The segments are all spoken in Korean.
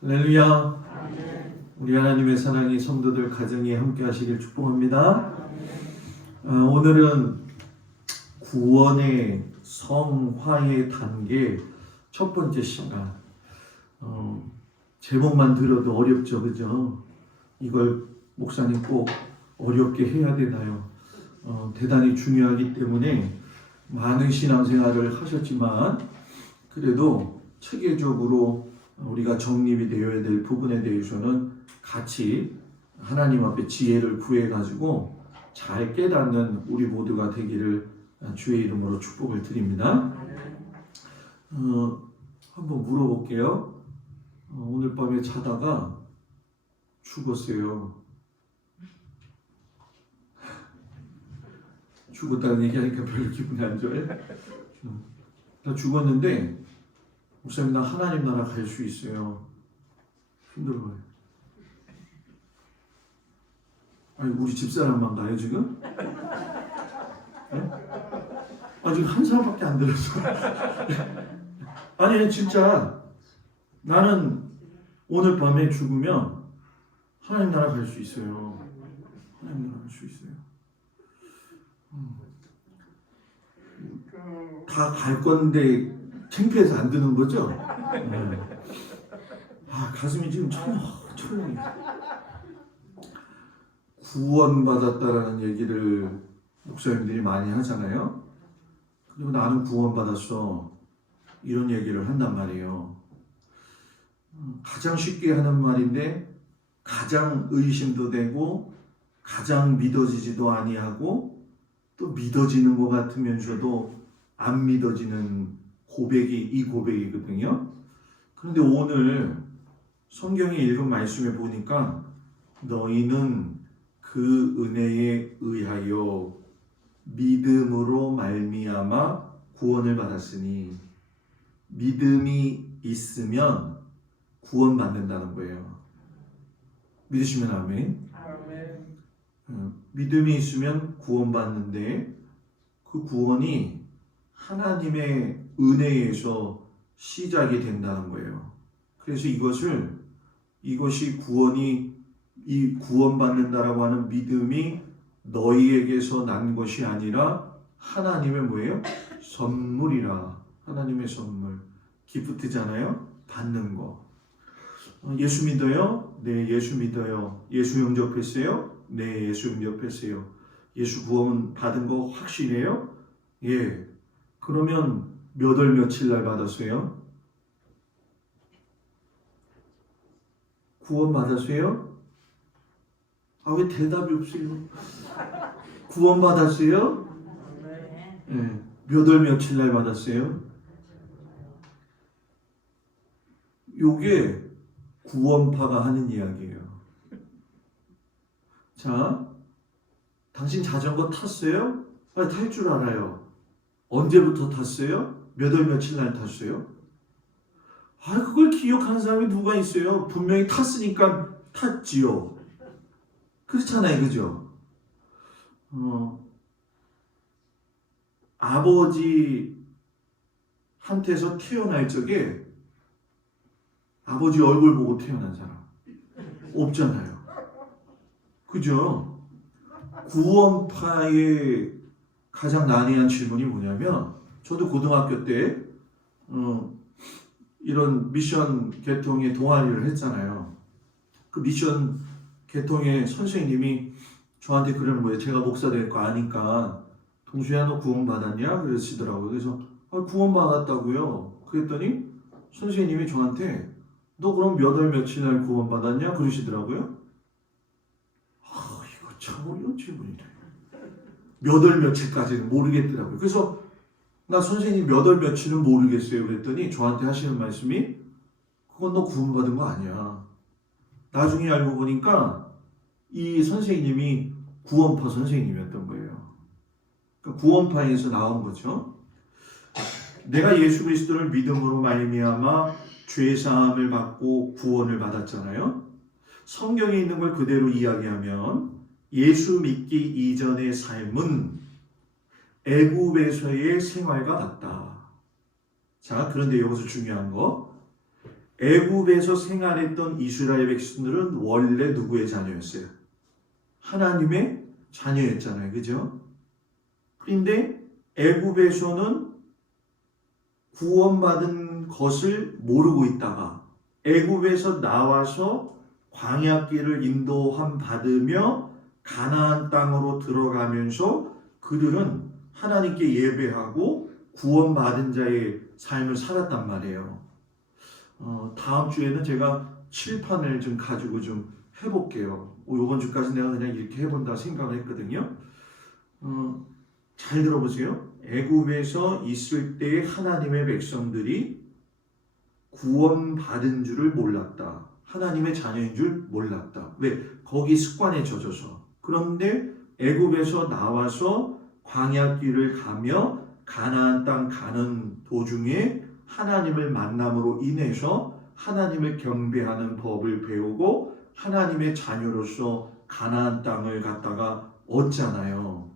할렐루야. 우리 하나님의 사랑이 성도들 가정에 함께 하시길 축복합니다. 오늘은 구원의 성화의 단계 첫 번째 시간. 제목만 들어도 어렵죠, 그죠? 이걸 목사님 꼭 어렵게 해야 되나요? 대단히 중요하기 때문에 많은 신앙생활을 하셨지만 그래도 체계적으로 우리가 정립이 되어야 될 부분에 대해서는 같이 하나님 앞에 지혜를 구해가지고 잘 깨닫는 우리 모두가 되기를 주의 이름으로 축복을 드립니다. 한번 물어볼게요. 오늘 밤에 자다가 죽었어요. 죽었다는 얘기하니까 별로 기분이 안 좋아요. 나 죽었는데 목사님 나 하나님 나라 갈 수 있어요. 힘들어요. 아니 우리 집사람만 가요 지금? 네? 아직 한 사람밖에 안 들었어. 아니 진짜 나는 오늘 밤에 죽으면 하나님 나라 갈 수 있어요. 하나님 나라 갈 수 있어요. 다 갈 건데 창피해서 안 드는 거죠? 가슴이 지금 철렁해. 구원받았다라는 얘기를 목사님들이 많이 하잖아요. 그리고 나는 구원받았어. 이런 얘기를 한단 말이에요. 가장 쉽게 하는 말인데 가장 의심도 되고 가장 믿어지지도 아니하고 또 믿어지는 것 같으면서도 안 믿어지는 이 고백이거든요. 그런데 오늘 성경에 읽은 말씀에 보니까 너희는 그 은혜에 의하여 믿음으로 말미암아 구원을 받았으니 믿음이 있으면 구원받는다는 거예요. 믿으시면 아멘. 믿음이 있으면 구원받는데 그 구원이 하나님의 은혜에서 시작이 된다는 거예요. 그래서 이것이 이 구원받는다라고 하는 믿음이 너희에게서 난 것이 아니라 하나님의 뭐예요? 선물이라. 하나님의 선물. 기프트잖아요. 받는 거. 예수 믿어요? 네, 예수 믿어요. 예수 영접했어요? 네, 예수 영접했어요. 예수 구원 받은 거 확실해요? 예. 그러면 몇 월 며칠 날 받았어요? 구원 받았어요? 왜 대답이 없어요? 구원 받았어요? 네. 몇 월 며칠 날 받았어요? 요게 구원파가 하는 이야기예요. 자, 당신 자전거 탔어요? 탈 줄 알아요. 언제부터 탔어요? 몇 월 며칠 날 탔어요? 그걸 기억하는 사람이 누가 있어요? 분명히 탔으니까 탔지요. 그렇잖아요, 그죠? 아버지한테서 태어날 적에 아버지 얼굴 보고 태어난 사람 없잖아요. 그죠? 구원파의 가장 난해한 질문이 뭐냐면 저도 고등학교 때 이런 미션 개통의 동아리를 했잖아요. 그 미션 개통의 선생님이 저한테 그러는 거예요. 제가 목사 될 거 아니까 동수야 너 구원 받았냐? 그러시더라고요. 그래서 구원 받았다고요. 그랬더니 선생님이 저한테 너 그럼 몇 월 며칠 날 구원 받았냐? 그러시더라고요. 이거 참 어려운 질문이네. 몇 월 며칠까지는 모르겠더라고요. 그래서 나 선생님 몇 월 며칠은 모르겠어요. 그랬더니 저한테 하시는 말씀이 그건 너 구원받은 거 아니야. 나중에 알고 보니까 이 선생님이 구원파 선생님이었던 거예요. 그러니까 구원파에서 나온 거죠. 내가 예수 그리스도를 믿음으로 말미암아 죄 사함을 받고 구원을 받았잖아요. 성경에 있는 걸 그대로 이야기하면 예수 믿기 이전의 삶은 애굽에서의 생활과 같다. 자, 그런데 여기서 중요한 거 애굽에서 생활했던 이스라엘 백성들은 원래 누구의 자녀였어요? 하나님의 자녀였잖아요. 그죠? 그런데 애굽에서는 구원받은 것을 모르고 있다가 애굽에서 나와서 광야길을 인도함 받으며 가나안 땅으로 들어가면서 그들은 하나님께 예배하고 구원받은 자의 삶을 살았단 말이에요. 다음 주에는 제가 칠판을 좀 가지고 좀 해볼게요. 이번 주까지 내가 그냥 이렇게 해본다 생각을 했거든요. 잘 들어보세요. 애굽에서 있을 때 하나님의 백성들이 구원받은 줄을 몰랐다. 하나님의 자녀인 줄 몰랐다. 왜? 거기 습관에 젖어서. 그런데 애굽에서 나와서 광야길을 가며 가나안 땅 가는 도중에 하나님을 만남으로 인해서 하나님을 경배하는 법을 배우고 하나님의 자녀로서 가나안 땅을 갖다가 얻잖아요.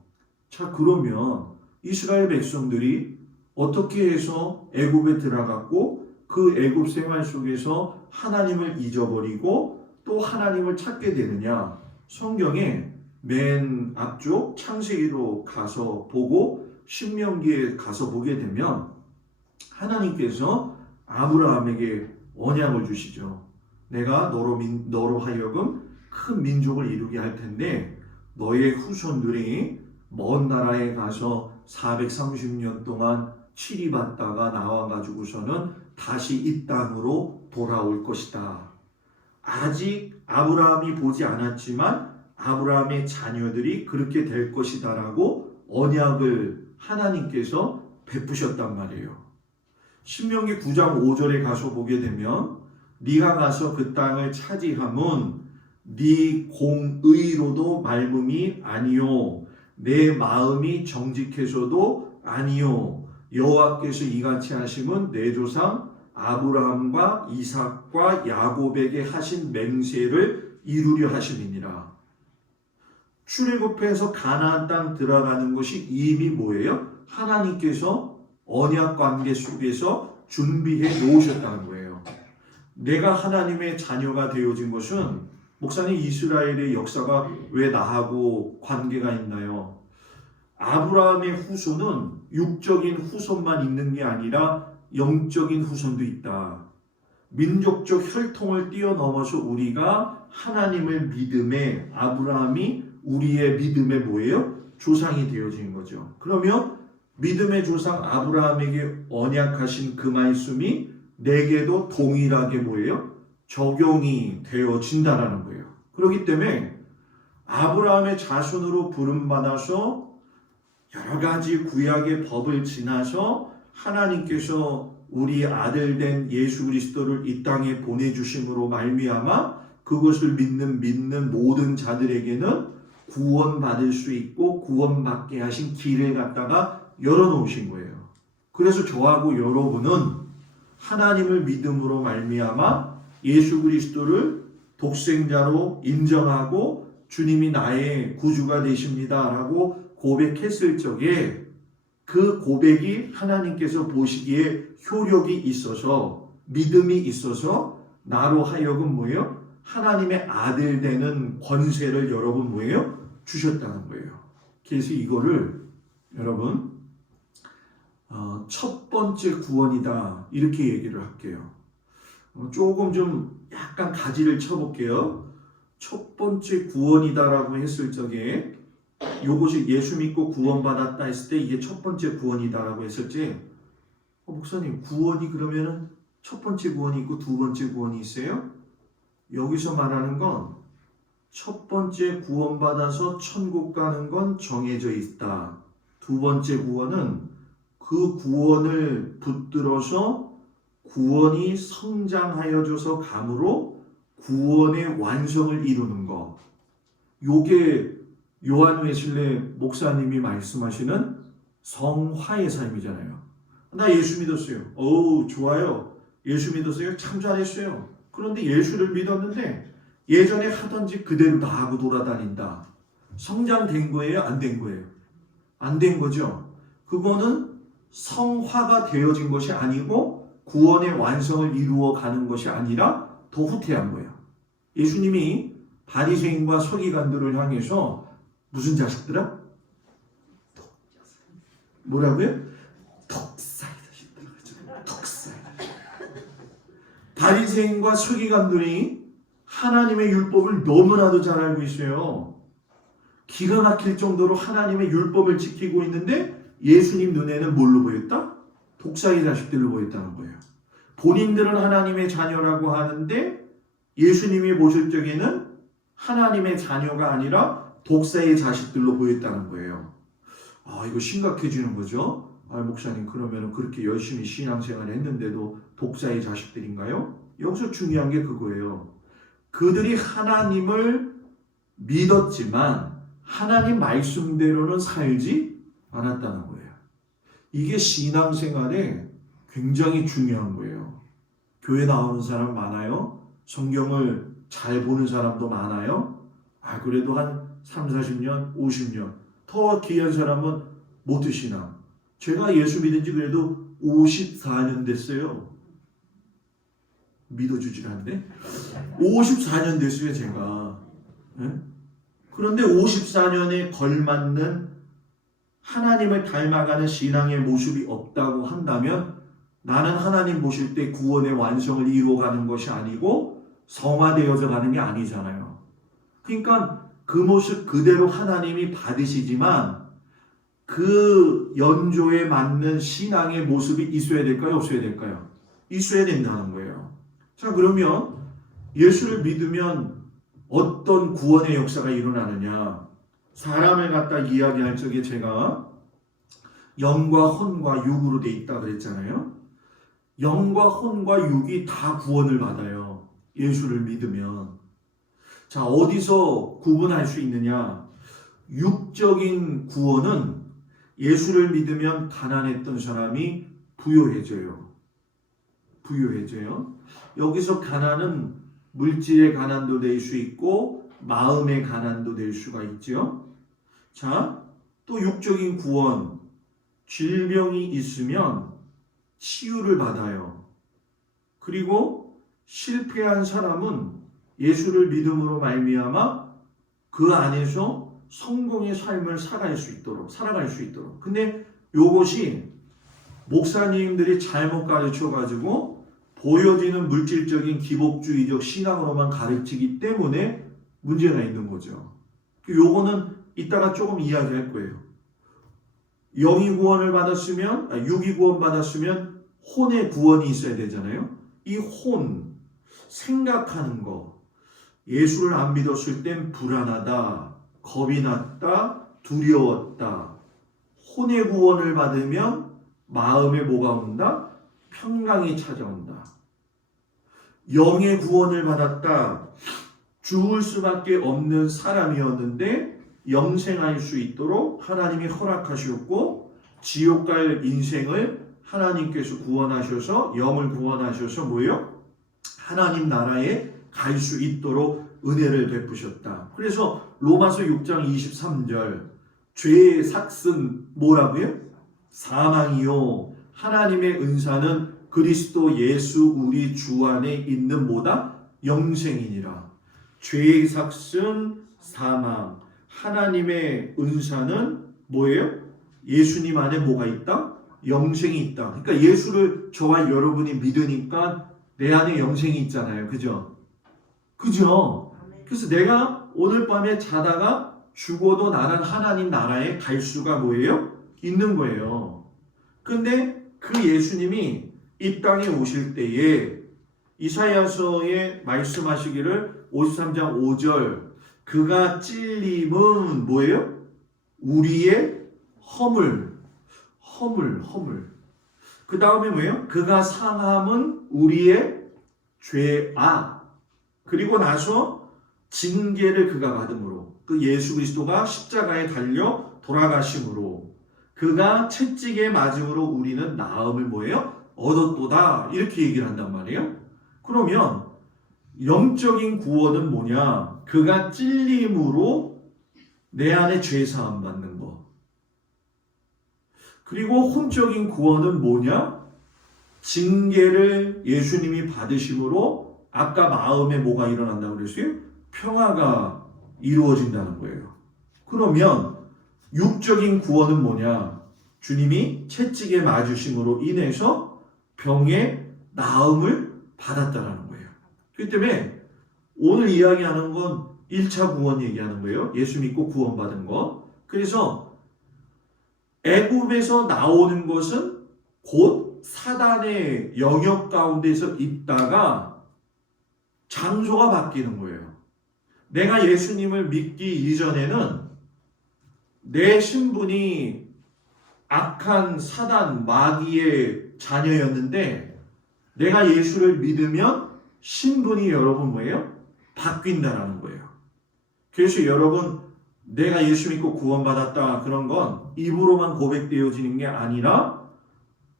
자, 그러면 이스라엘 백성들이 어떻게 해서 애굽에 들어갔고 그 애굽 생활 속에서 하나님을 잊어버리고 또 하나님을 찾게 되느냐? 성경에 맨 앞쪽 창세기로 가서 보고 신명기에 가서 보게 되면 하나님께서 아브라함에게 언약을 주시죠. 내가 너로 하여금 큰 민족을 이루게 할 텐데 너의 후손들이 먼 나라에 가서 430년 동안 치리받다가 나와가지고서는 다시 이 땅으로 돌아올 것이다. 아직 아브라함이 보지 않았지만 아브라함의 자녀들이 그렇게 될 것이다 라고 언약을 하나님께서 베푸셨단 말이에요. 신명기 9장 5절에 가서 보게 되면 네가 가서 그 땅을 차지함은 네 공의로도 말음이 아니요 내 마음이 정직해서도 아니요 여호와께서 이같이 하심은 내 조상 아브라함과 이삭과 야곱에게 하신 맹세를 이루려 하심이니라. 출애굽해서 가나안 땅 들어가는 것이 이미 뭐예요? 하나님께서 언약 관계 속에서 준비해 놓으셨다는 거예요. 내가 하나님의 자녀가 되어진 것은 목사님 이스라엘의 역사가 왜 나하고 관계가 있나요? 아브라함의 후손은 육적인 후손만 있는 게 아니라 영적인 후손도 있다. 민족적 혈통을 뛰어넘어서 우리가 하나님을 믿음에 아브라함이 우리의 믿음의 뭐예요? 조상이 되어진 거죠. 그러면 믿음의 조상 아브라함에게 언약하신 그 말씀이 내게도 동일하게 뭐예요? 적용이 되어진다라는 거예요. 그렇기 때문에 아브라함의 자손으로 부름받아서 여러 가지 구약의 법을 지나서 하나님께서 우리 아들 된 예수 그리스도를 이 땅에 보내주심으로 말미암아 그것을 믿는 모든 자들에게는 구원받을 수 있고 구원받게 하신 길을 갖다가 열어놓으신 거예요. 그래서 저하고 여러분은 하나님을 믿음으로 말미암아 예수 그리스도를 독생자로 인정하고 주님이 나의 구주가 되십니다라고 고백했을 적에 그 고백이 하나님께서 보시기에 효력이 있어서 믿음이 있어서 나로 하여금 뭐예요? 하나님의 아들 되는 권세를 여러분 뭐예요? 주셨다는 거예요. 그래서 이거를 여러분 첫 번째 구원이다 이렇게 얘기를 할게요. 조금 좀 약간 가지를 쳐볼게요. 첫 번째 구원이다라고 했을 적에 요것이 예수 믿고 구원받았다 했을 때 이게 첫 번째 구원이다라고 했을 때 목사님 구원이 그러면은 첫 번째 구원이 있고 두 번째 구원이 있어요? 여기서 말하는 건 첫 번째 구원받아서 천국 가는 건 정해져 있다. 두 번째 구원은 그 구원을 붙들어서 구원이 성장하여져서 감으로 구원의 완성을 이루는 것. 요게 요한 웨슬레 목사님이 말씀하시는 성화의 삶이잖아요. 나 예수 믿었어요. 어우 좋아요. 예수 믿었어요. 참 잘했어요. 그런데 예수를 믿었는데 예전에 하던 짓 그대로 다 하고 돌아다닌다. 성장된 거예요? 안 된 거예요? 안 된 거죠. 그거는 성화가 되어진 것이 아니고 구원의 완성을 이루어 가는 것이 아니라 더 후퇴한 거예요. 예수님이 바리새인과 서기관들을 향해서 무슨 자식들아? 뭐라고요? 독사의 자식들. 독사의 자식들. 바리새인과 서기관들이 하나님의 율법을 너무나도 잘 알고 있어요. 기가 막힐 정도로 하나님의 율법을 지키고 있는데 예수님 눈에는 뭘로 보였다? 독사의 자식들로 보였다는 거예요. 본인들은 하나님의 자녀라고 하는데 예수님이 보실 적에는 하나님의 자녀가 아니라 독사의 자식들로 보였다는 거예요. 이거 심각해지는 거죠. 목사님, 그러면 그렇게 열심히 신앙생활을 했는데도 독사의 자식들인가요? 여기서 중요한 게 그거예요. 그들이 하나님을 믿었지만 하나님 말씀대로는 살지 않았다는 거예요. 이게 신앙생활에 굉장히 중요한 거예요. 교회 나오는 사람 많아요. 성경을 잘 보는 사람도 많아요. 그래도 한 3, 40년, 50년. 더 귀한 사람은 모태신앙. 제가 예수 믿은 지 그래도 54년 됐어요. 믿어주질 않네. 54년 됐어요, 제가. 그런데 54년에 걸맞는 하나님을 닮아가는 신앙의 모습이 없다고 한다면 나는 하나님 보실 때 구원의 완성을 이루어가는 것이 아니고 성화되어져 가는 게 아니잖아요. 그러니까 그 모습 그대로 하나님이 받으시지만 그 연조에 맞는 신앙의 모습이 있어야 될까요? 없어야 될까요? 있어야 된다는 거예요. 자, 그러면 예수를 믿으면 어떤 구원의 역사가 일어나느냐? 사람을 갖다 이야기할 적에 제가 영과 혼과 육으로 돼 있다 그랬잖아요. 영과 혼과 육이 다 구원을 받아요. 예수를 믿으면. 자, 어디서 구분할 수 있느냐? 육적인 구원은 예수를 믿으면 가난했던 사람이 부유해져요. 부유해져요. 여기서 가난은 물질의 가난도 될 수 있고 마음의 가난도 될 수가 있죠. 자, 또 육적인 구원, 질병이 있으면 치유를 받아요. 그리고 실패한 사람은 예수를 믿음으로 말미암아 그 안에서 성공의 삶을 살아갈 수 있도록. 근데 요것이 목사님들이 잘못 가르쳐가지고 보여지는 물질적인 기복주의적 신앙으로만 가르치기 때문에 문제가 있는 거죠. 요거는 이따가 조금 이야기할 거예요. 영이 구원을 받았으면, 육이 구원 받았으면 혼의 구원이 있어야 되잖아요. 이 혼, 생각하는 거. 예수를 안 믿었을 땐 불안하다, 겁이 났다, 두려웠다. 혼의 구원을 받으면 마음에 뭐가 온다? 평강이 찾아온다. 영의 구원을 받았다. 죽을 수밖에 없는 사람이었는데 영생할 수 있도록 하나님이 허락하셨고 지옥 갈 인생을 하나님께서 구원하셔서 영을 구원하셔서 뭐예요? 하나님 나라에 갈 수 있도록 은혜를 베푸셨다. 그래서 로마서 6장 23절 죄의 삭은 뭐라고요? 사망이요 하나님의 은사는 그리스도 예수 우리 주 안에 있는 뭐다? 영생이니라. 죄의 삭은 사망, 하나님의 은사는 뭐예요? 예수님 안에 뭐가 있다? 영생이 있다. 그러니까 예수를 저와 여러분이 믿으니까 내 안에 영생이 있잖아요. 그죠? 그죠? 그래서 내가 오늘 밤에 자다가 죽어도 나는 하나님 나라에 갈 수가 뭐예요? 있는 거예요. 근데 그 예수님이 이 땅에 오실 때에 이사야서에 말씀하시기를 53장 5절 그가 찔림은 뭐예요? 우리의 허물. 그 다음에 뭐예요? 그가 상함은 우리의 죄악. 그리고 나서 징계를 그가 받음으로 그 예수 그리스도가 십자가에 달려 돌아가심으로 그가 채찍에 맞음으로 우리는 나음을 뭐예요? 얻었도다. 이렇게 얘기를 한단 말이에요. 그러면 영적인 구원은 뭐냐? 그가 찔림으로 내 안에 죄 사함 받는 거. 그리고 혼적인 구원은 뭐냐? 징계를 예수님이 받으심으로 아까 마음에 뭐가 일어난다고 그랬어요? 평화가 이루어진다는 거예요. 그러면 육적인 구원은 뭐냐? 주님이 채찍에 맞으심으로 인해서 병의 나음을 받았다는 거예요. 그렇기 때문에 오늘 이야기하는 건 1차 구원 얘기하는 거예요. 예수 믿고 구원받은 거. 그래서 애굽에서 나오는 것은 곧 사단의 영역 가운데서 있다가 장소가 바뀌는 거예요. 내가 예수님을 믿기 이전에는 내 신분이 악한 사단 마귀의 자녀였는데 내가 예수를 믿으면 신분이 여러분 뭐예요? 바뀐다라는 거예요. 그래서 여러분 내가 예수 믿고 구원받았다 그런 건 입으로만 고백되어지는 게 아니라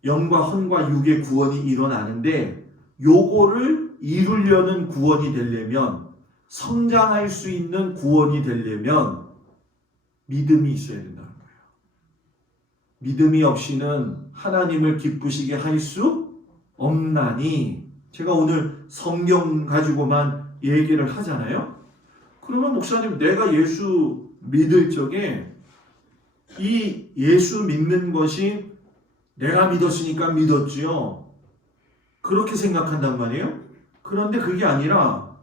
영과 혼과 육의 구원이 일어나는데 요거를 이루려는 구원이 되려면 성장할 수 있는 구원이 되려면 믿음이 있어야 된다는 거예요. 믿음이 없이는 하나님을 기쁘시게 할 수 없나니 제가 오늘 성경 가지고만 얘기를 하잖아요. 그러면 목사님 내가 예수 믿을 적에 이 예수 믿는 것이 내가 믿었으니까 믿었지요. 그렇게 생각한단 말이에요. 그런데 그게 아니라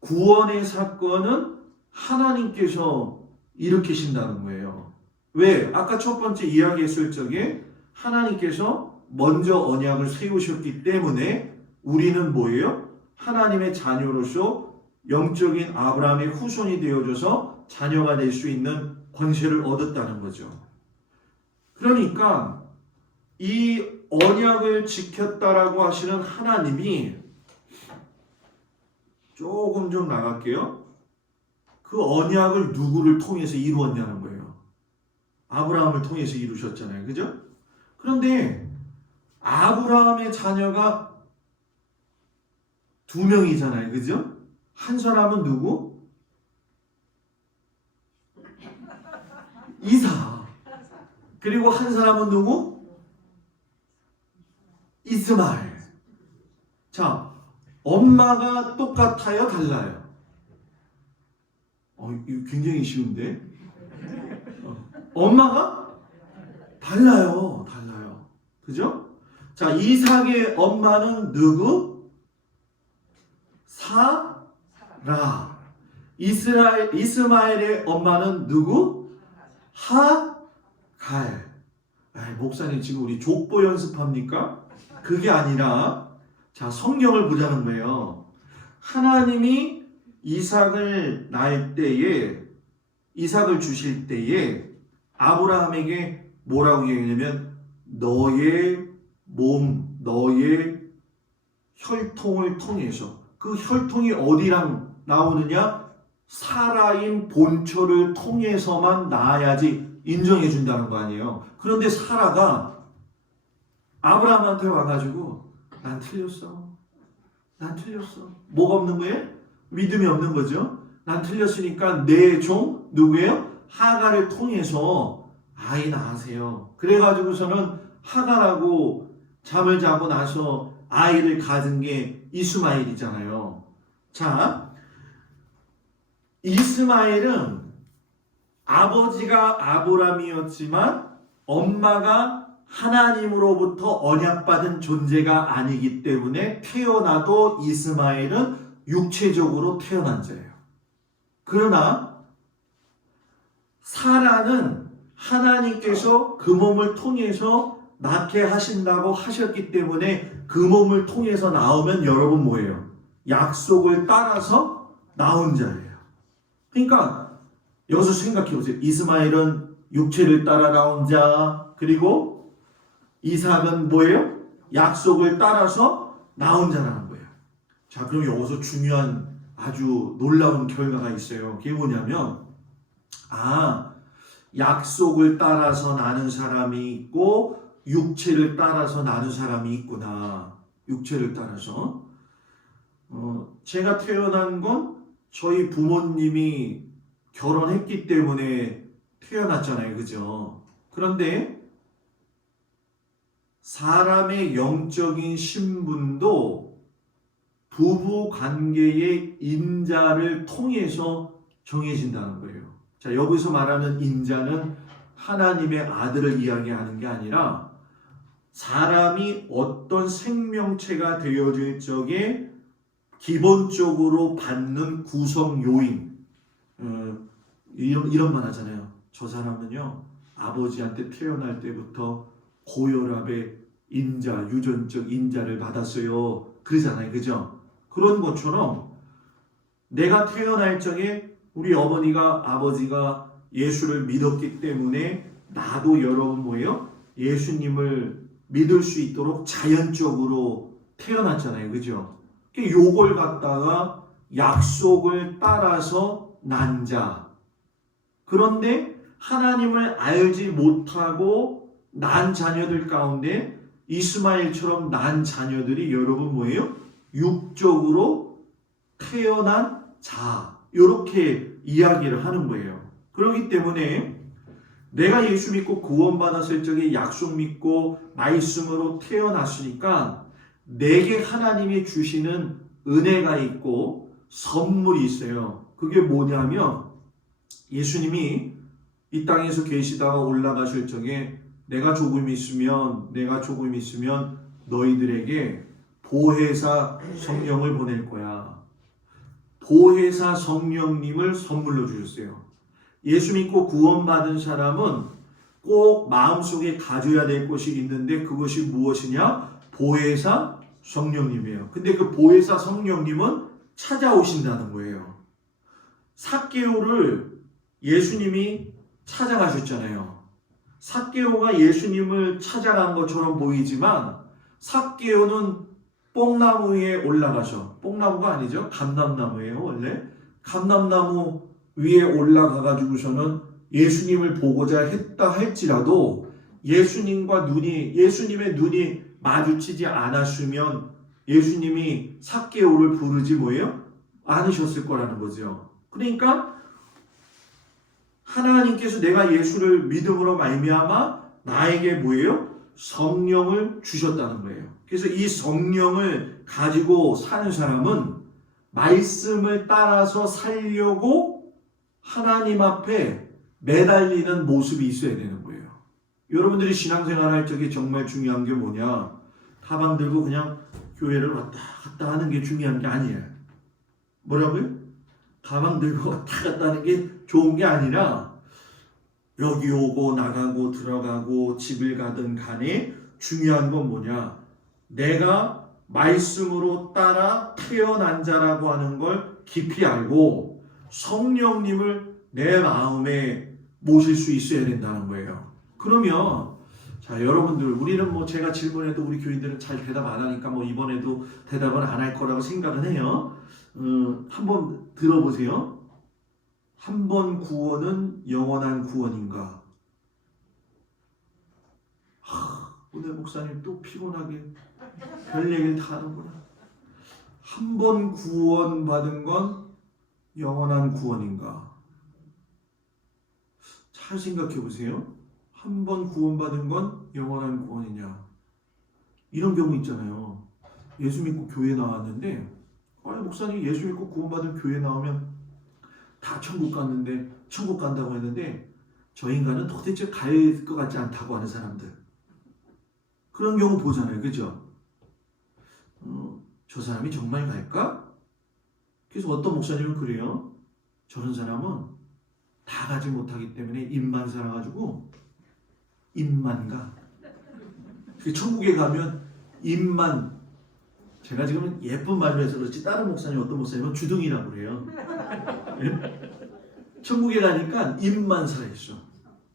구원의 사건은 하나님께서 일으키신다는 거예요. 왜? 아까 첫 번째 이야기했을 적에 하나님께서 먼저 언약을 세우셨기 때문에 우리는 뭐예요? 하나님의 자녀로서 영적인 아브라함의 후손이 되어져서 자녀가 될 수 있는 권세를 얻었다는 거죠. 그러니까 이 언약을 지켰다라고 하시는 하나님이 조금 좀 나갈게요. 그 언약을 누구를 통해서 이루었냐는 거예요. 아브라함을 통해서 이루셨잖아요. 그죠? 그런데 아브라함의 자녀가 2명이잖아요. 그죠? 한 사람은 누구? 이삭. 그리고 한 사람은 누구? 이스마엘. 자, 엄마가 똑같아요? 달라요? 이거 굉장히 쉬운데? 엄마가 달라요. 달라요. 그죠? 자, 이삭의 엄마는 누구? 사라. 이스마엘의 엄마는 누구? 하갈. 목사님 지금 우리 족보 연습합니까? 그게 아니라 자, 성경을 보자는 거예요. 하나님이 이삭을 낳을 때에 이삭을 주실 때에 아브라함에게 뭐라고 얘기하냐면 너의 몸, 너의 혈통을 통해서 그 혈통이 어디랑 나오느냐? 사라인 본처를 통해서만 낳아야지 인정해 준다는 거 아니에요. 그런데 사라가 아브라함한테 와가지고 난 틀렸어. 난 틀렸어. 뭐가 없는 거예요? 믿음이 없는 거죠. 난 틀렸으니까 내 종 누구예요? 하갈을 통해서 아이 낳으세요. 그래가지고서는 하갈하고 잠을 자고 나서 아이를 가진 게 이스마엘이잖아요. 자, 이스마엘은 아버지가 아브람이었지만 엄마가 하나님으로부터 언약받은 존재가 아니기 때문에 태어나도 이스마엘은 육체적으로 태어난 자예요. 그러나 사라는 하나님께서 그 몸을 통해서 낳게 하신다고 하셨기 때문에 그 몸을 통해서 나오면 여러분 뭐예요? 약속을 따라서 나온 자예요. 그러니까 여기서 생각해 보세요. 이스마엘은 육체를 따라 나온 자, 그리고 이삭은 뭐예요? 약속을 따라서 나온 자라는 거예요. 자, 그럼 여기서 중요한 아주 놀라운 결과가 있어요. 그게 뭐냐면 약속을 따라서 나는 사람이 있고 육체를 따라서 나는 사람이 있구나. 육체를 따라서. 제가 태어난 건 저희 부모님이 결혼했기 때문에 태어났잖아요. 그죠? 그런데 사람의 영적인 신분도 부부 관계의 인자를 통해서 정해진다는 거예요. 자, 여기서 말하는 인자는 하나님의 아들을 이야기하는 게 아니라 사람이 어떤 생명체가 되어질 적에 기본적으로 받는 구성 요인, 이런 말 하잖아요. 저 사람은요, 아버지한테 태어날 때부터 고혈압의 인자, 유전적 인자를 받았어요. 그러잖아요. 그죠? 그런 것처럼 내가 태어날 적에 우리 어머니가, 아버지가 예수를 믿었기 때문에 나도 여러분 뭐예요? 예수님을 믿을 수 있도록 자연적으로 태어났잖아요. 그죠? 요걸 갖다가 약속을 따라서 난 자. 그런데 하나님을 알지 못하고 난 자녀들 가운데 이스마엘처럼 난 자녀들이 여러분 뭐예요? 육적으로 태어난 자. 이렇게 이야기를 하는 거예요. 그렇기 때문에 내가 예수 믿고 구원받았을 적에 약속 믿고 말씀으로 태어났으니까 내게 하나님이 주시는 은혜가 있고 선물이 있어요. 그게 뭐냐면 예수님이 이 땅에서 계시다가 올라가실 적에 내가 조금 있으면 너희들에게 보혜사 성령을 보낼 거야. 보혜사 성령님을 선물로 주셨어요. 예수 믿고 구원받은 사람은 꼭 마음속에 가져야 될 것이 있는데 그것이 무엇이냐? 보혜사 성령님이에요. 근데 그 보혜사 성령님은 찾아오신다는 거예요. 삭개오를 예수님이 찾아가셨잖아요. 삭개오가 예수님을 찾아간 것처럼 보이지만 삭개오는 뽕나무 위에 올라가서, 뽕나무가 아니죠. 감람나무예요. 원래 감람나무 위에 올라가 가지고서는 예수님을 보고자 했다 할지라도 예수님의 눈이 마주치지 않았으면 예수님이 삭개오를 부르지 뭐예요? 않으셨을 거라는 거죠. 그러니까 하나님께서 내가 예수를 믿음으로 말미암아 나에게 뭐예요? 성령을 주셨다는 거예요. 그래서 이 성령을 가지고 사는 사람은 말씀을 따라서 살려고 하나님 앞에 매달리는 모습이 있어야 되는 거예요. 여러분들이 신앙생활 할 적에 정말 중요한 게 뭐냐? 가방 들고 그냥 교회를 왔다 갔다 하는 게 중요한 게 아니에요. 뭐라고요? 가방 들고 왔다 갔다 하는 게 좋은 게 아니라 여기 오고 나가고 들어가고 집을 가든 간에 중요한 건 뭐냐? 내가 말씀으로 따라 태어난 자라고 하는 걸 깊이 알고 성령님을 내 마음에 모실 수 있어야 된다는 거예요. 그러면 자 여러분들 우리는 뭐 제가 질문해도 우리 교인들은 잘 대답 안 하니까 뭐 이번에도 대답은 안 할 거라고 생각은 해요. 한번 들어보세요. 한 번 구원은 영원한 구원인가? 오늘 목사님 또 피곤하게 별 얘기를 다 하는구나. 한 번 구원받은 건 영원한 구원인가? 잘 생각해 보세요. 한 번 구원받은 건 영원한 구원이냐? 이런 경우 있잖아요. 예수 믿고 교회 나왔는데 목사님 예수 믿고 구원받은 교회 나오면 다 천국 갔는데 천국 간다고 했는데 저 인간은 도대체 갈 것 같지 않다고 하는 사람들. 그런 경우 보잖아요. 그죠? 저 사람이 정말 갈까? 그래서 어떤 목사님은 그래요. 저런 사람은 다 가지 못하기 때문에 입만 살아가지고 입만 가. 천국에 가면 입만, 제가 지금 예쁜 말로 해서 그렇지 다른 목사님 어떤 목사님은 주둥이라고 그래요. 천국에 가니까 입만 살아있어.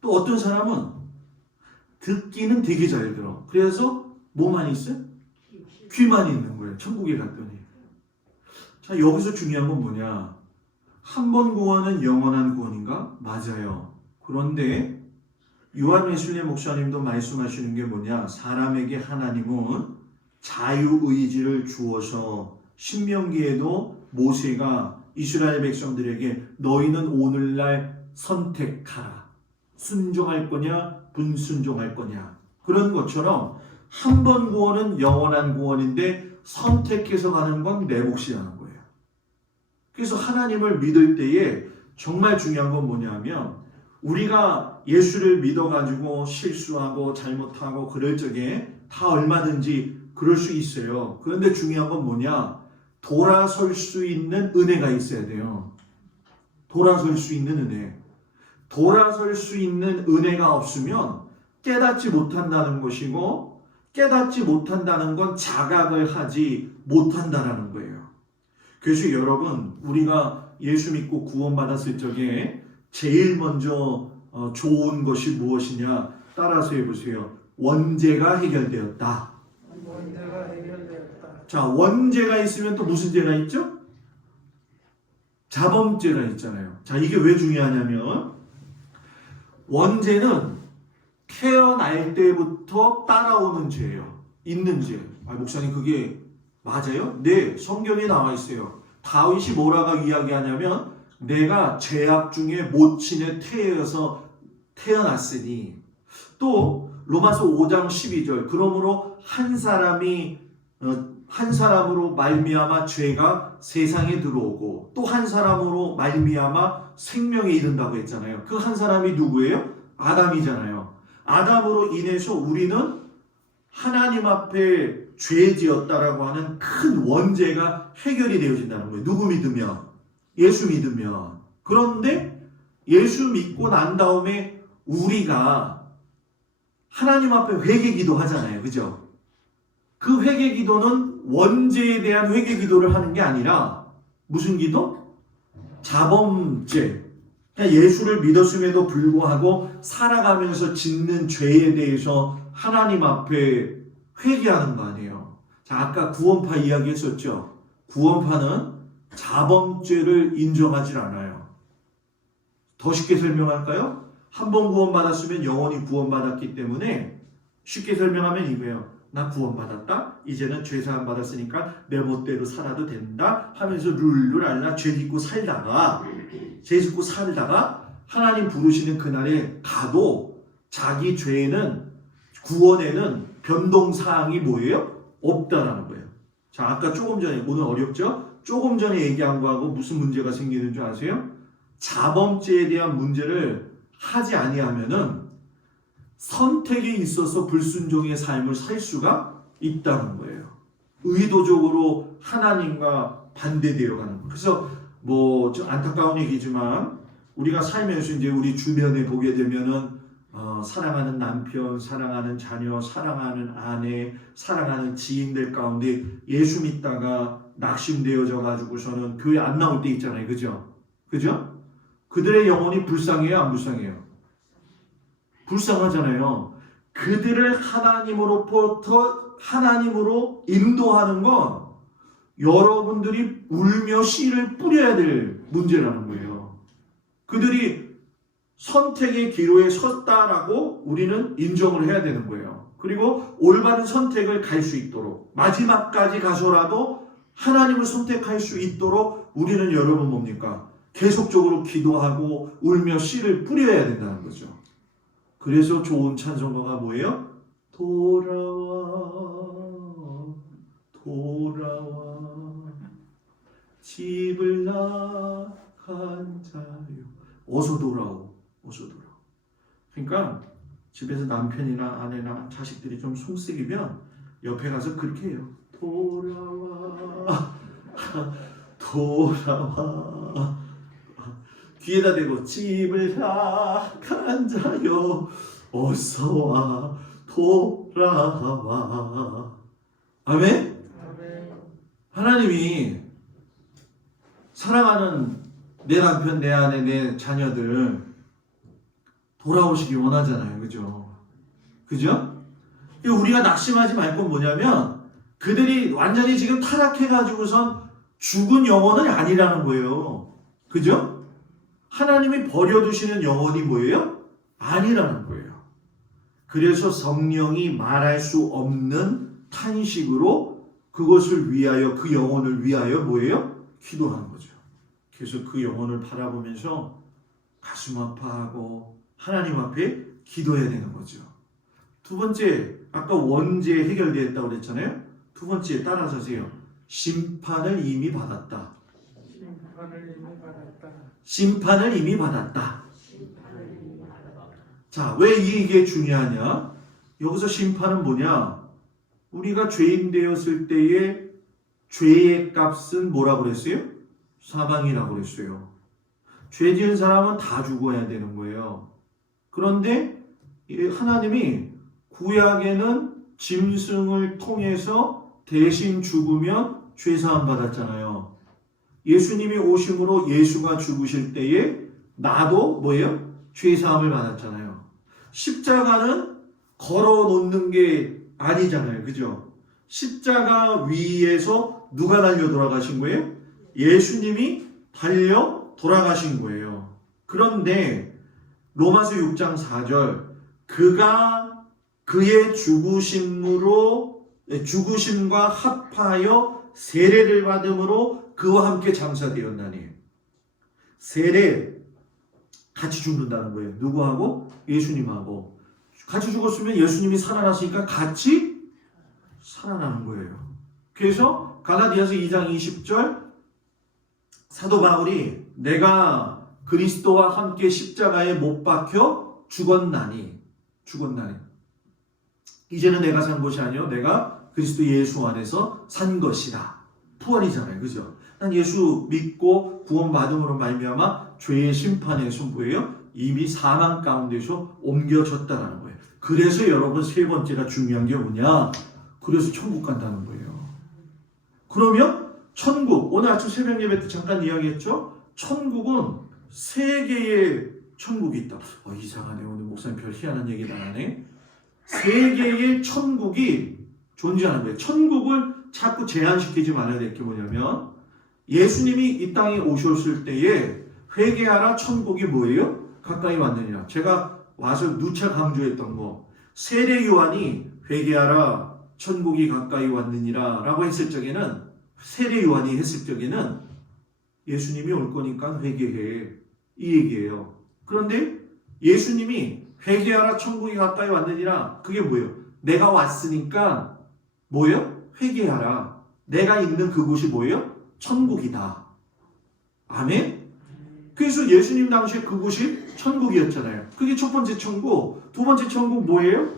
또 어떤 사람은 듣기는 되게 잘 들어. 그래서 뭐만 있어요? 귀만 있는 거예요. 천국에 갔더니. 자 여기서 중요한 건 뭐냐? 한 번 구원은 영원한 구원인가? 맞아요. 그런데 요한 웨슬리 목사님도 말씀하시는 게 뭐냐? 사람에게 하나님은 자유의지를 주어서 신명기에도 모세가 이스라엘 백성들에게 너희는 오늘날 선택하라. 순종할 거냐? 불순종할 거냐? 그런 것처럼 한 번 구원은 영원한 구원인데 선택해서 가는 건 내 몫이라는 거예요. 그래서 하나님을 믿을 때에 정말 중요한 건 뭐냐면 우리가 예수를 믿어가지고 실수하고 잘못하고 그럴 적에 다 얼마든지 그럴 수 있어요. 그런데 중요한 건 뭐냐? 돌아설 수 있는 은혜가 있어야 돼요. 돌아설 수 있는 은혜. 돌아설 수 있는 은혜가 없으면 깨닫지 못한다는 것이고, 깨닫지 못한다는 건 자각을 하지 못한다는 거예요. 그래서 여러분, 우리가 예수 믿고 구원받았을 적에 제일 먼저 좋은 것이 무엇이냐? 따라서 해보세요. 원죄가 해결되었다. 원죄가 해결되었다. 자, 원죄가 있으면 또 무슨 죄가 있죠? 자범죄가 있잖아요. 자, 이게 왜 중요하냐면 원죄는 태어날 때부터 따라오는 죄예요. 있는 죄. 목사님 그게 맞아요? 네, 성경에 나와 있어요. 다윗이 뭐라고 이야기하냐면 내가 죄악 중에 모친의 태에서 태어났으니, 또 로마서 5장 12절 그러므로 한 사람으로 말미암아 죄가 세상에 들어오고 또 한 사람으로 말미암아 생명에 이른다고 했잖아요. 그 한 사람이 누구예요? 아담이잖아요. 아담으로 인해서 우리는 하나님 앞에 죄지었다라고 하는 큰 원죄가 해결이 되어진다는 거예요. 누구 믿으면? 예수 믿으면. 그런데 예수 믿고 난 다음에 우리가 하나님 앞에 회개 기도하잖아요. 그죠? 그 회개 기도는 원죄에 대한 회개 기도를 하는 게 아니라 무슨 기도? 자범죄. 그러니까 예수를 믿었음에도 불구하고 살아가면서 짓는 죄에 대해서 하나님 앞에 회개하는 거 아니에요. 자, 아까 구원파 이야기했었죠. 구원파는 자범죄를 인정하지 않아요. 더 쉽게 설명할까요? 한 번 구원받았으면 영원히 구원받았기 때문에 쉽게 설명하면 이거예요. 나 구원받았다. 이제는 죄사함 받았으니까 내 멋대로 살아도 된다 하면서 룰루랄라 죄 짓고 살다가 하나님 부르시는 그날에 가도 자기 죄는 구원에는 변동사항이 뭐예요? 없다라는 거예요. 자, 아까 조금 전에, 오늘 어렵죠? 조금 전에 얘기한 거하고 무슨 문제가 생기는 줄 아세요? 자범죄에 대한 문제를 하지 아니하면은 선택에 있어서 불순종의 삶을 살 수가 있다는 거예요. 의도적으로 하나님과 반대되어 가는 거예요. 그래서 좀 안타까운 얘기지만 우리가 살면서 이제 우리 주변에 보게 되면은 사랑하는 남편, 사랑하는 자녀, 사랑하는 아내, 사랑하는 지인들 가운데 예수 믿다가 낙심되어져 가지고서는 교회 안 나올 때 있잖아요. 그죠? 그죠? 그들의 영혼이 불쌍해요, 안 불쌍해요? 불쌍하잖아요. 그들을 하나님으로 인도하는 건 여러분들이 울며 씨를 뿌려야 될 문제라는 거예요. 그들이 선택의 기로에 섰다라고 우리는 인정을 해야 되는 거예요. 그리고 올바른 선택을 갈 수 있도록 마지막까지 가서라도 하나님을 선택할 수 있도록 우리는 여러분 뭡니까? 계속적으로 기도하고 울며 씨를 뿌려야 된다는 거죠. 그래서 좋은 찬송가가 뭐예요? 돌아와 집을 나간 자요. 어서 돌아오. 그러니까 집에서 남편이나 아내나 자식들이 좀 속쓰리면 옆에 가서 그렇게 해요. 돌아와 귀에다 대고 집을 나간 자요 어서와 돌아와. 아멘? 하나님이 사랑하는 내 남편, 내 아내, 내 자녀들 돌아오시기 원하잖아요. 그죠? 우리가 낙심하지 말 건 뭐냐면 그들이 완전히 지금 타락해가지고선 죽은 영혼은 아니라는 거예요. 그죠? 하나님이 버려두시는 영혼이 뭐예요? 아니라는 거예요. 그래서 성령이 말할 수 없는 탄식으로 그것을 위하여, 그 영혼을 위하여 뭐예요? 기도하는 거죠. 그래서 그 영혼을 바라보면서 가슴 아파하고 하나님 앞에 기도해야 되는 거죠. 두 번째, 아까 원죄 해결되었다고 그랬잖아요. 두 번째 따라서세요. 심판을 이미 받았다. 심판을 이미 받았다. 심판을 이미 받았다. 자, 왜 이게 중요하냐? 여기서 심판은 뭐냐? 우리가 죄인 되었을 때의 죄의 값은 뭐라고 그랬어요? 사망이라고 그랬어요. 죄 지은 사람은 다 죽어야 되는 거예요. 그런데 하나님이 구약에는 짐승을 통해서 대신 죽으면 죄사함 받았잖아요. 예수님이 오심으로 예수가 죽으실 때에 나도 뭐예요? 죄사함을 받았잖아요. 십자가는 걸어놓는 게 아니잖아요. 그죠? 십자가 위에서 누가 달려 돌아가신 거예요? 예수님이 달려 돌아가신 거예요. 그런데 로마서 6장 4절 그가 그의 죽으심과 합하여 세례를 받음으로 그와 함께 장사되었나니. 세례 같이 죽는다는 거예요. 누구하고? 예수님하고. 같이 죽었으면 예수님이 살아났으니까 같이 살아나는 거예요. 그래서 갈라디아서 2장 20절 사도 바울이 내가 그리스도와 함께 십자가에 못 박혀 죽었나니 이제는 내가 산 것이 아니요 내가 그리스도 예수 안에서 산 것이다. 부활이잖아요. 그죠? 난 예수 믿고 구원받음으로 말미암아 죄의 심판에서 뭐예요? 이미 사망 가운데서 옮겨졌다는 거예요. 그래서 여러분 세 번째가 중요한 게 뭐냐? 그래서 천국 간다는 거예요. 그러면 천국, 오늘 아침 새벽 예배 때 잠깐 이야기했죠? 천국은 세 개의 천국이 있다. 이상하네. 오늘 목사님 별 희한한 얘기를 안 하네. 세 개의 천국이 존재하는 거예요. 천국을 자꾸 제한시키지 말아야 될 게 뭐냐면 예수님이 이 땅에 오셨을 때에 회개하라 천국이 뭐예요? 가까이 왔느니라. 제가 와서 누차 강조했던 거. 세례 요한이 회개하라 천국이 가까이 왔느니라 라고 했을 적에는 세례 요한이 했을 적에는 예수님이 올 거니까 회개해. 이 얘기예요. 그런데 예수님이 회개하라 천국이 가까이 왔느니라. 그게 뭐예요? 내가 왔으니까 뭐예요? 회개하라. 내가 있는 그곳이 뭐예요? 천국이다. 아멘? 그래서 예수님 당시에 그곳이 천국이었잖아요. 그게 첫 번째 천국. 두 번째 천국 뭐예요?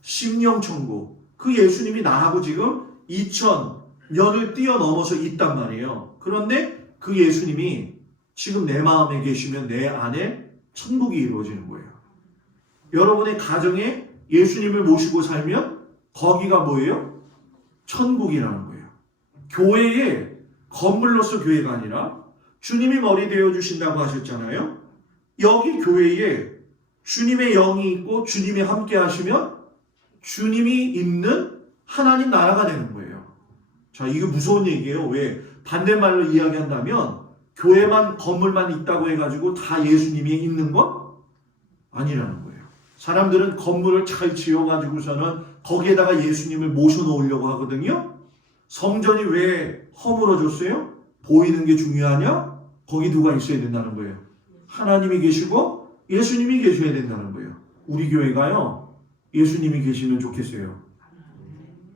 심령천국. 그 예수님이 나하고 지금 2000년을 뛰어넘어서 있단 말이에요. 그런데 그 예수님이 지금 내 마음에 계시면 내 안에 천국이 이루어지는 거예요. 여러분의 가정에 예수님을 모시고 살면 거기가 뭐예요? 천국이라는 거예요. 교회에 건물로서 교회가 아니라 주님이 머리 되어주신다고 하셨잖아요. 여기 교회에 주님의 영이 있고 주님이 함께 하시면 주님이 있는 하나님 나라가 되는 거예요. 자, 이게 무서운 얘기예요. 왜? 반대말로 이야기한다면 교회만 건물만 있다고 해가지고 다 예수님이 있는 건 아니라는 거예요. 사람들은 건물을 잘 지어가지고서는 거기에다가 예수님을 모셔놓으려고 하거든요. 성전이 왜 허물어졌어요? 보이는 게 중요하냐? 거기 누가 있어야 된다는 거예요. 하나님이 계시고 예수님이 계셔야 된다는 거예요. 우리 교회가요, 예수님이 계시면 좋겠어요.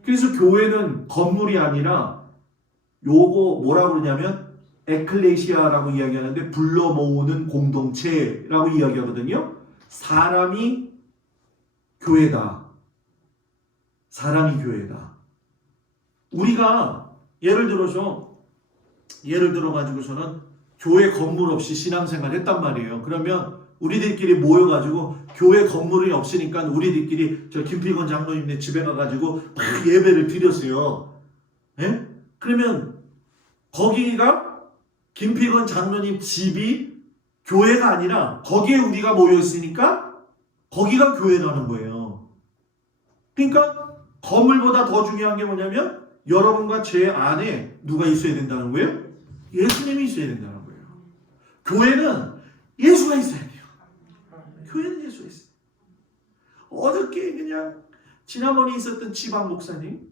그래서 교회는 건물이 아니라 요거 뭐라고 그러냐면 에클레시아라고 이야기하는데 불러 모으는 공동체라고 이야기하거든요. 사람이 교회다. 사람이 교회다. 우리가 예를 들어가지고서는 교회 건물 없이 신앙생활 했단 말이에요. 그러면 우리들끼리 모여가지고 교회 건물이 없으니까 우리들끼리 저 김필건 장로님네 집에 가가지고 막 예배를 드렸어요. 예? 그러면 거기가 김필건 장로님 집이 교회가 아니라 거기에 우리가 모여있으니까 거기가 교회라는 거예요. 그러니까 건물보다 더 중요한 게 뭐냐면 여러분과 제 안에 누가 있어야 된다는 거예요? 예수님이 있어야 된다는 거예요. 교회는 예수가 있어야 돼요. 교회는 예수가 있어요. 어저께 그냥 지난번에 있었던 지방 목사님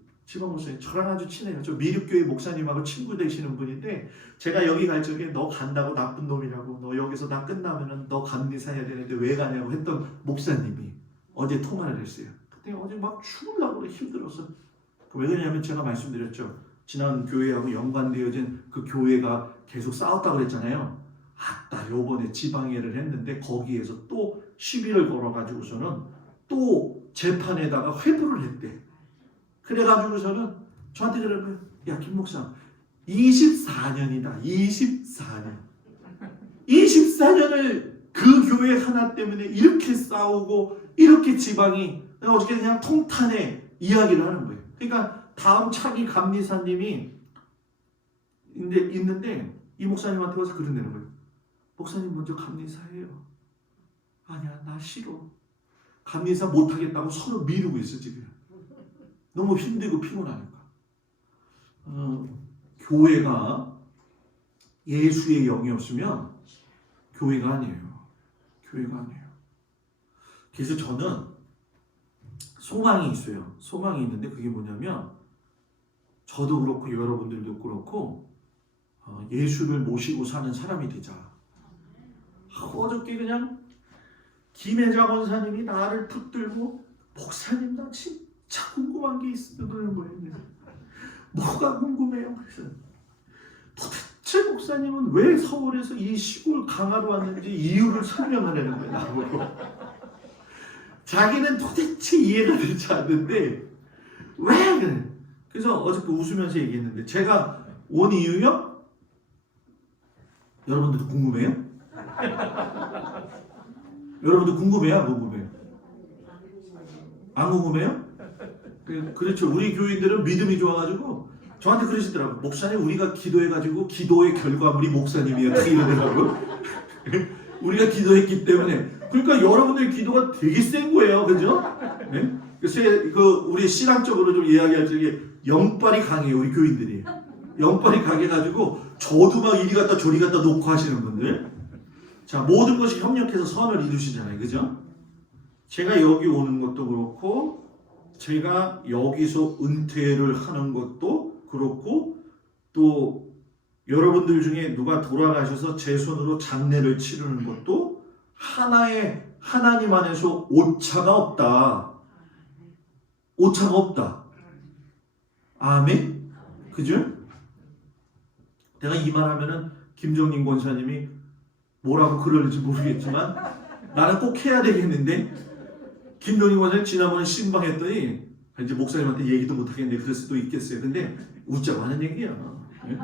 저랑 아주 친해요. 저 미륵교회 목사님하고 친구 되시는 분인데 제가 여기 갈 적에 너 간다고 나쁜 놈이라고 너 여기서 나 끝나면은 너 감리사 해야 되는데 왜 가냐고 했던 목사님이 어제 통화를 했어요. 내가 어제 막 죽으려고 그래. 힘들어서. 왜 그러냐면 제가 말씀드렸죠. 지난 교회하고 연관되어진 그 교회가 계속 싸웠다고 그랬잖아요. 아따 요번에 지방회를 했는데 거기에서 또 시비를 걸어가지고서는 또 재판에다가 회부를 했대. 그래가지고서는 저한테 그런 거예요. 야 김 목사 24년이다. 24년. 24년을 그 교회 하나 때문에 이렇게 싸우고 이렇게 지방이 어저께 그냥 통탄에 이야기를 하는 거예요. 그러니까 다음 차기 감리사님이 있는데 이 목사님한테 와서 그런다는 거예요. 목사님 먼저 감리사예요. 아니야 나 싫어. 감리사 못하겠다고 서로 미루고 있어 지금. 너무 힘들고 피곤하니까. 교회가 예수의 영이 없으면 교회가 아니에요. 교회가 아니에요. 그래서 저는 소망이 있어요. 소망이 있는데 그게 뭐냐면 저도 그렇고 여러분들도 그렇고 예수를 모시고 사는 사람이 되자. 어저께 그냥 김혜자 권사님이 나를 붙들고 목사님 나 진짜 궁금한 게 있어요. 그러는 거예요. 뭐가 궁금해요? 그래서 도대체 목사님은 왜 서울에서 이 시골 강화로 왔는지 이유를 설명하려는 거예요. 나보고. 자기는 도대체 이해가 되지 않는데 왜 그래? 그래서 어저께 웃으면서 얘기했는데 제가 온 이유요? 여러분들도 궁금해요? 여러분들 궁금해요? 안 궁금해요? 안 궁금해요? 그렇죠. 우리 교인들은 믿음이 좋아가지고 저한테 그러시더라고. 목사님 우리가 기도해가지고 기도의 결과물이 목사님이야. 딱 이러더라고. 우리가 기도했기 때문에. 그러니까 여러분들 기도가 되게 센 거예요. 그죠? 네? 우리 신앙적으로 좀 이야기할 적에 영빨이 강해요. 우리 교인들이. 영빨이 강해가지고 저도 막 이리 갔다 저리 갔다 놓고 하시는 분들. 자, 모든 것이 협력해서 선을 이루시잖아요. 그죠? 제가 여기 오는 것도 그렇고 제가 여기서 은퇴를 하는 것도 그렇고 또 여러분들 중에 누가 돌아가셔서 제 손으로 장례를 치르는 것도 하나의 하나님 안에서 오차가 없다. 오차가 없다. 아멘? 그죠? 내가 이 말 하면은 김정림 권사님이 뭐라고 그럴지 모르겠지만 나는 꼭 해야 되겠는데 김정림 권사님 지난번에 신방했더니 이제 목사님한테 얘기도 못하겠네. 그럴 수도 있겠어요. 근데 웃자고 하는 얘기야. 예?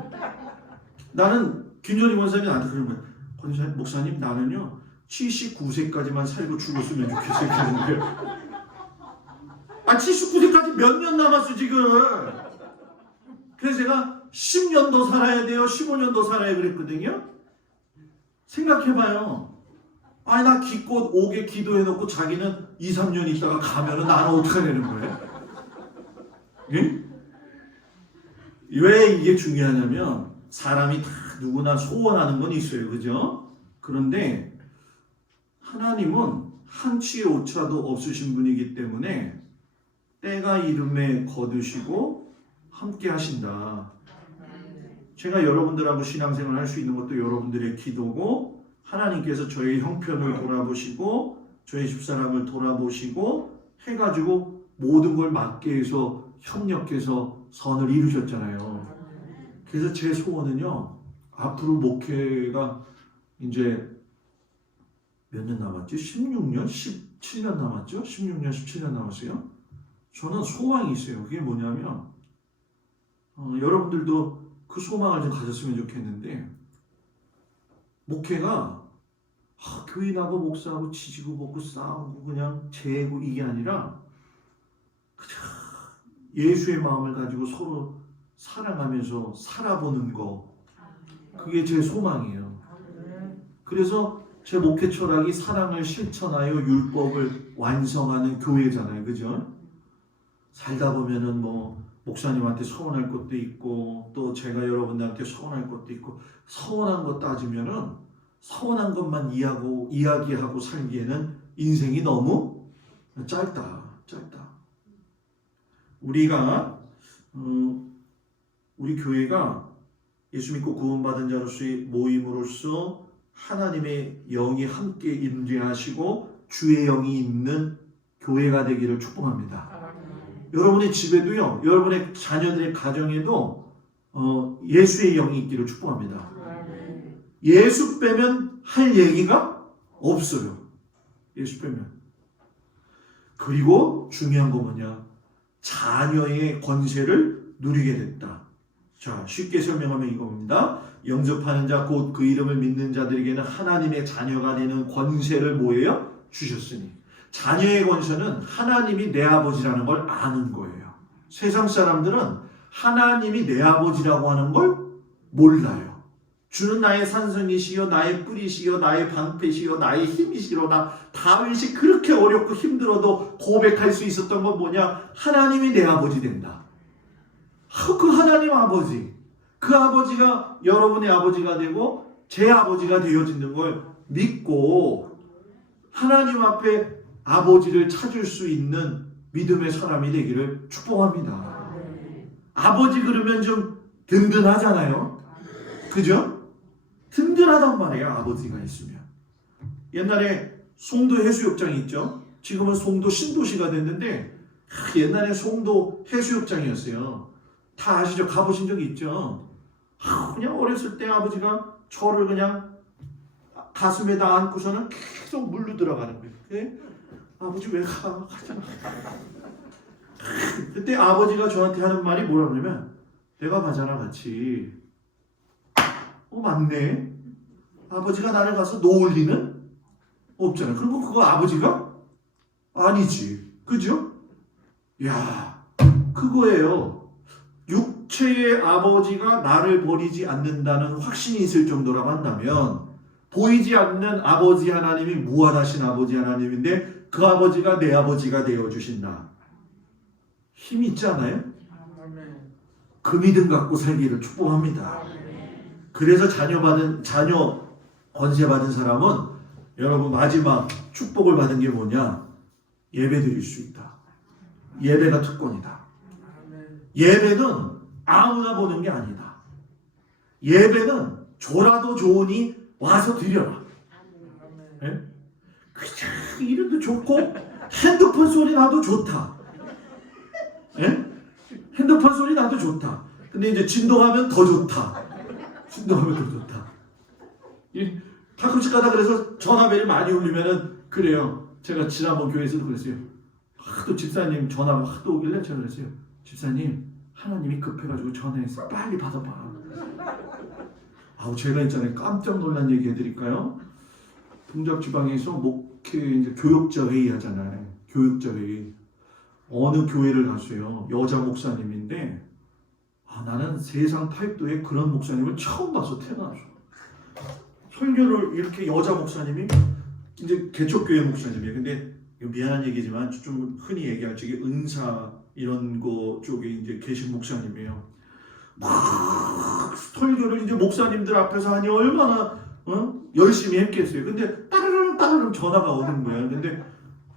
나는 김정림 권사님이 나한테 그런 거야. 목사님 나는요 79세까지만 살고 죽었으면 좋겠어요. 그러는 거야. 아 79세까지 몇 년 남았어 지금. 그래서 제가 10년 더 살아야 돼요. 15년 더 살아야 그랬거든요. 생각해봐요. 아니 나 기껏 오게 기도해놓고 자기는 2, 3년 있다가 가면은 나는 어떡하냐는 거예요. 예? 왜 이게 중요하냐면 사람이 다 누구나 소원하는 건 있어요. 그죠? 그런데 하나님은 한치의 오차도 없으신 분이기 때문에 때가 이름에 거두시고 함께 하신다. 제가 여러분들하고 신앙생활 할 수 있는 것도 여러분들의 기도고 하나님께서 저의 형편을 돌아보시고 저의 집사람을 돌아보시고 해가지고 모든 걸 맞게 해서 협력해서 선을 이루셨잖아요. 그래서 제 소원은요. 앞으로 목회가 이제 몇 년 남았지? 16년? 17년 남았죠? 16년, 17년 남았어요. 저는 소망이 있어요. 그게 뭐냐면 여러분들도 그 소망을 좀 가졌으면 좋겠는데 목회가 교인하고 목사하고 지지고 볶고 싸우고 그냥 재고 이게 아니라 그냥 예수의 마음을 가지고 서로 사랑하면서 살아보는 거 그게 제 소망이에요. 그래서 제 목회 철학이 사랑을 실천하여 율법을 완성하는 교회잖아요. 그죠? 살다 보면은 뭐 목사님한테 서운할 것도 있고 또 제가 여러분들한테 서운할 것도 있고 서운한 거 따지면은 서운한 것만 이야기하고 살기에는 인생이 너무 짧다. 우리가 우리 교회가 예수 믿고 구원받은 자로서의 모임으로서 하나님의 영이 함께 임재하시고 주의 영이 있는 교회가 되기를 축복합니다. 아멘. 여러분의 집에도요, 여러분의 자녀들의 가정에도 예수의 영이 있기를 축복합니다. 아멘. 예수 빼면 할 얘기가 없어요. 예수 빼면. 그리고 중요한 거 뭐냐? 자녀의 권세를 누리게 됐다. 자, 쉽게 설명하면 이겁니다. 영접하는 자 곧 그 이름을 믿는 자들에게는 하나님의 자녀가 되는 권세를 뭐예요? 주셨으니. 자녀의 권세는 하나님이 내 아버지라는 걸 아는 거예요. 세상 사람들은 하나님이 내 아버지라고 하는 걸 몰라요. 주는 나의 산성이시여, 나의 뿌리시여, 나의 방패시여, 나의 힘이시로. 나 다윗이 그렇게 어렵고 힘들어도 고백할 수 있었던 건 뭐냐? 하나님이 내 아버지 된다. 그 하나님 아버지, 그 아버지가 여러분의 아버지가 되고 제 아버지가 되어지는 걸 믿고 하나님 앞에 아버지를 찾을 수 있는 믿음의 사람이 되기를 축복합니다. 아버지 그러면 좀 든든하잖아요. 그죠? 든든하단 말이에요. 아버지가 있으면. 옛날에 송도 해수욕장이 있죠. 지금은 송도 신도시가 됐는데 옛날에 송도 해수욕장이었어요. 다 아시죠? 가보신 적이 있죠? 그냥 어렸을 때 아버지가 저를 그냥 가슴에다 안고서는 계속 물로 들어가는 거예요. 그래? 아버지 왜 가? 가지 마. 그때 아버지가 저한테 하는 말이 뭐라 그러냐면 내가 가잖아 같이. 맞네. 아버지가 나를 가서 놓을 리는 없잖아. 그리고 그거 아버지가? 아니지. 그죠? 야, 그거예요. 육체의 아버지가 나를 버리지 않는다는 확신이 있을 정도라고 한다면 보이지 않는 아버지 하나님이 무한하신 아버지 하나님인데 그 아버지가 내 아버지가 되어주신다. 힘이 있지 않아요? 아멘. 그 믿음 갖고 살기를 축복합니다. 그래서 자녀 권세 받은 사람은 여러분 마지막 축복을 받은 게 뭐냐? 예배 드릴 수 있다. 예배가 특권이다. 아멘. 예배는 아무나 보는 게 아니다. 예배는 줘라도 좋으니 와서 드려라. 아멘. 예? 그냥 이름도 좋고 핸드폰 소리 나도 좋다. 예? 핸드폰 소리 나도 좋다. 근데 이제 진동하면 더 좋다. 진동하면 더 좋다. 가끔씩 가다 그래서 전화벨이 많이 울리면은 그래요. 제가 지난번 교회에서도 그랬어요. 하도 집사님 전화가 하도 오길래 제가 그랬어요. 집사님 하나님이 급해가지고 전화해서 빨리 받아봐. 제가 있잖아요. 깜짝 놀란 얘기 해드릴까요? 동작 지방에서 목회 이제 교육자 회의 하잖아요. 교육자 회의. 어느 교회를 갔어요. 여자 목사님인데 나는 세상 팔도에 그런 목사님을 처음 봐서 태어나서 설교를 이렇게 여자 목사님이 이제 개척교회 목사님이에요. 근데 미안한 얘기지만 좀 흔히 얘기할 적에 은사 이런 거 쪽에 이제 계신 목사님이에요. 막 설교를 이제 목사님들 앞에서 하니 얼마나 열심히 했겠어요. 근데 따르릉 전화가 오는 거예요. 근데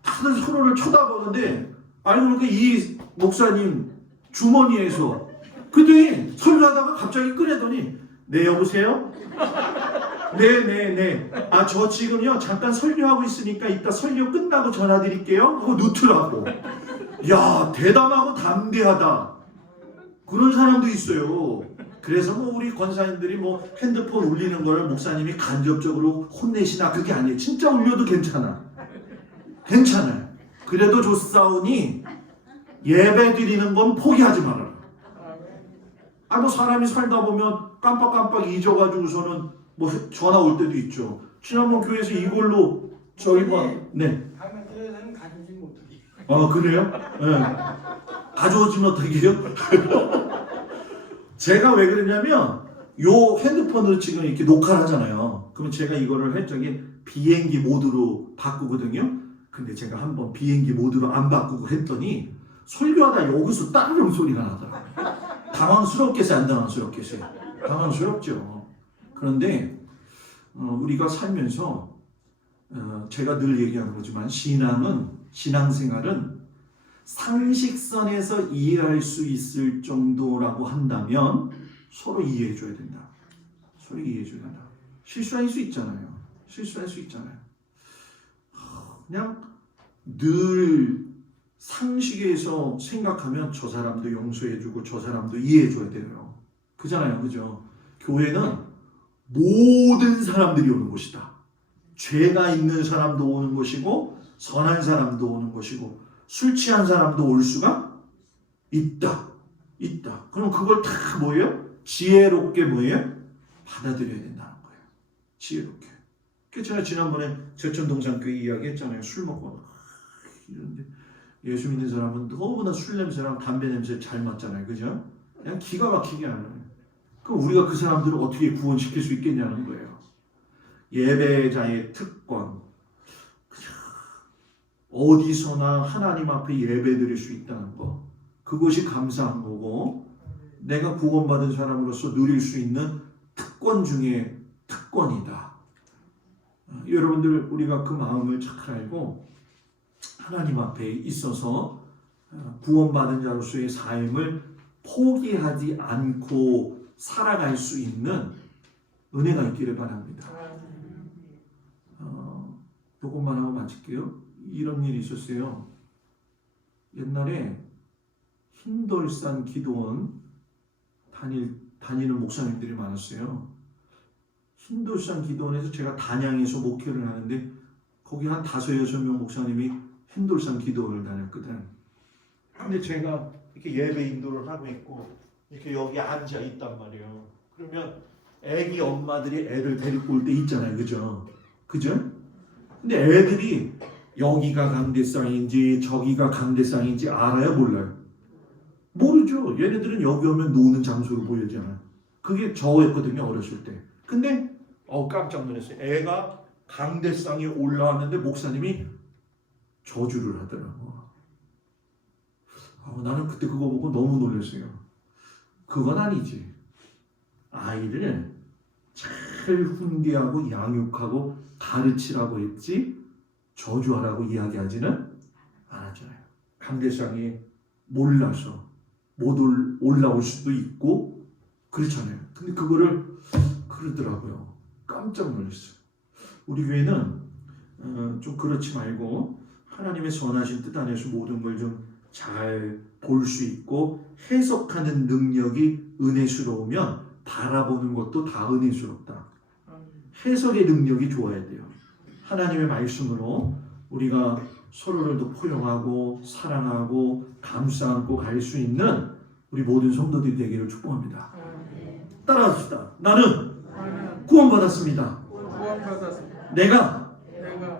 다들 서로를 쳐다보는데 알고 보니까 이 목사님 주머니에서 그때 설교하다가 갑자기 꺼내더니 네 여보세요? 네네네. 저 지금요 잠깐 설교하고 있으니까 이따 설교 끝나고 전화 드릴게요 하고 놓더라고. 야 대담하고 담대하다. 그런 사람도 있어요. 그래서 우리 권사님들이 핸드폰 울리는 거를 목사님이 간접적으로 혼내시나 그게 아니에요. 진짜 울려도 괜찮아. 괜찮아요. 그래도 좋사오니 예배 드리는 건 포기하지 말아라. 사람이 살다 보면 깜빡깜빡 잊어가지고서는 전화 올 때도 있죠. 지난번 교회에서 이걸로 저희가 네. 다음에 교회에서는 가지지 못하게. 그래요? 네. 가져오지 못하게요? 제가 왜 그러냐면 요 핸드폰으로 지금 이렇게 녹화를 하잖아요. 그러면 제가 이거를 할 적에 비행기 모드로 바꾸거든요. 근데 제가 한번 비행기 모드로 안 바꾸고 했더니 설교하다 여기서 따르릉 소리가 나더라고요. 당황스럽겠어요? 안 당황스럽겠어요? 당황스럽죠. 그런데 우리가 살면서 제가 늘 얘기하는 거지만 신앙생활은 상식선에서 이해할 수 있을 정도라고 한다면 서로 이해해줘야 된다. 서로 이해해줘야 된다. 실수할 수 있잖아요. 그냥 늘 상식에서 생각하면 저 사람도 용서해주고 저 사람도 이해해줘야 돼요. 그잖아요. 그죠? 교회는 모든 사람들이 오는 곳이다. 죄가 있는 사람도 오는 곳이고 선한 사람도 오는 곳이고 술 취한 사람도 올 수가 있다. 그럼 그걸 다 뭐예요? 지혜롭게 뭐예요? 받아들여야 된다는 거예요. 지혜롭게. 그 제가 지난번에 제천동산교회 이야기했잖아요. 술 먹고 이런데 예수 믿는 사람은 너무나 술 냄새랑 담배 냄새 잘 맡잖아요. 그죠? 그냥 기가 막히게 하는. 그럼 우리가 그 사람들을 어떻게 구원시킬 수 있겠냐는 거예요. 예배자의 특권. 어디서나 하나님 앞에 예배드릴 수 있다는 거. 그것이 감사한 거고 내가 구원받은 사람으로서 누릴 수 있는 특권 중에 특권이다. 여러분들 우리가 그 마음을 잘 알고 하나님 앞에 있어서 구원받은 자로서의 삶을 포기하지 않고 살아갈 수 있는 은혜가 있기를 바랍니다. 요것만 하고 마칠게요. 이런 일이 있었어요. 옛날에 흰돌산 기도원 다니는 목사님들이 많았어요. 흰돌산 기도원에서 제가 단양에서 목회를 하는데 거기 한 5-6명 목사님이 흰돌산 기도원을 다녔거든. 근데 제가 이렇게 예배 인도를 하고 있고 이렇게 여기 앉아 있단 말이에요. 그러면 애기 엄마들이 애를 데리고 올 때 있잖아요. 그죠? 근데 애들이 여기가 강대상인지 저기가 강대상인지 알아요? 몰라요? 모르죠. 얘네들은 여기 오면 노는 장소로 보이잖아요. 그게 저였거든요. 어렸을 때. 근데 깜짝 놀랐어요. 애가 강대상에 올라왔는데 목사님이 저주를 하더라고. 나는 그때 그거 보고 너무 놀랐어요. 그건 아니지. 아이를 잘 훈계하고 양육하고 가르치라고 했지 저주하라고 이야기하지는 않았잖아요. 강대상에 몰라서 못 올라올 수도 있고 그렇잖아요. 근데 그거를 그러더라고요. 깜짝 놀랐어요. 우리 교회는 좀 그렇지 말고 하나님의 선하신 뜻 안에서 모든 걸 좀 잘 볼 수 있고 해석하는 능력이 은혜스러우면 바라보는 것도 다 은혜스럽다. 해석의 능력이 좋아야 돼요. 하나님의 말씀으로 우리가 서로를 더 포용하고 사랑하고 감싸 안고 갈 수 있는 우리 모든 성도들이 되기를 축복합니다. 따라합시다. 나는 구원받았습니다. 내가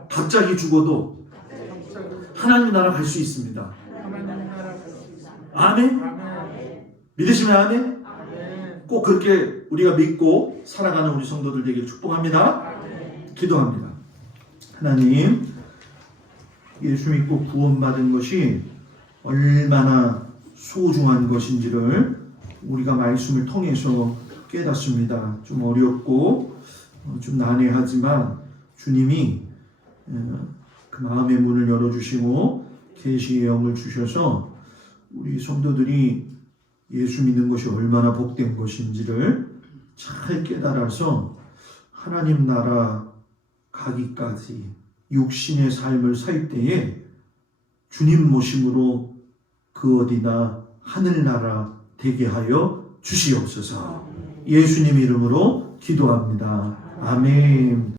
갑자기 죽어도 하나님 나라 갈 수 있습니다. 아멘? 믿으시면 아멘? 꼭 그렇게 우리가 믿고 살아가는 우리 성도들 되기를 축복합니다. 기도합니다. 하나님, 예수 믿고 구원받은 것이 얼마나 소중한 것인지를 우리가 말씀을 통해서 깨닫습니다. 좀 어렵고 좀 난해하지만 주님이 그 마음의 문을 열어주시고 계시의 영을 주셔서 우리 성도들이 예수 믿는 것이 얼마나 복된 것인지를 잘 깨달아서 하나님 나라 가기까지 육신의 삶을 살 때에 주님 모심으로 그 어디나 하늘나라 되게 하여 주시옵소서. 예수님 이름으로 기도합니다. 아멘.